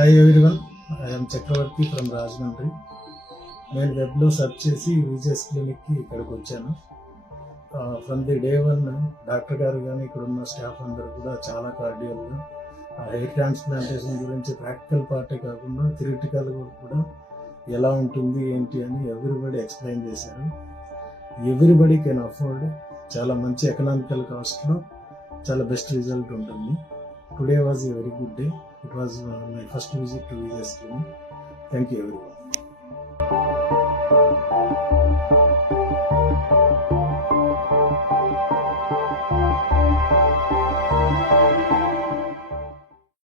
Hi everyone, I'm Chakravarthi from Rajahmundry. నేను వెబ్లో search చేసి విజేఎస్ క్లినిక్కి ఇక్కడికి వచ్చాను. From the day one doctor గారు కానీ ఇక్కడ ఉన్న స్టాఫ్ అందరూ కూడా చాలా కార్డియల్గా హెయిర్ ట్రాన్స్ప్లాంటేషన్ గురించి ప్రాక్టికల్ పార్టే కాకుండా థియరిటికల్ కూడా ఎలా ఉంటుంది ఏంటి అని ఎవ్రీబడి ఎక్స్ప్లెయిన్ చేశారు. ఎవ్రీబడి కెన్ అఫోర్డ్, చాలా మంచి ఎకనామికల్ కాస్ట్లో చాలా బెస్ట్ రిజల్ట్ ఉంటుంది. Today was a very good day. It was my first visit to VJS Clinic. Thank you everyone.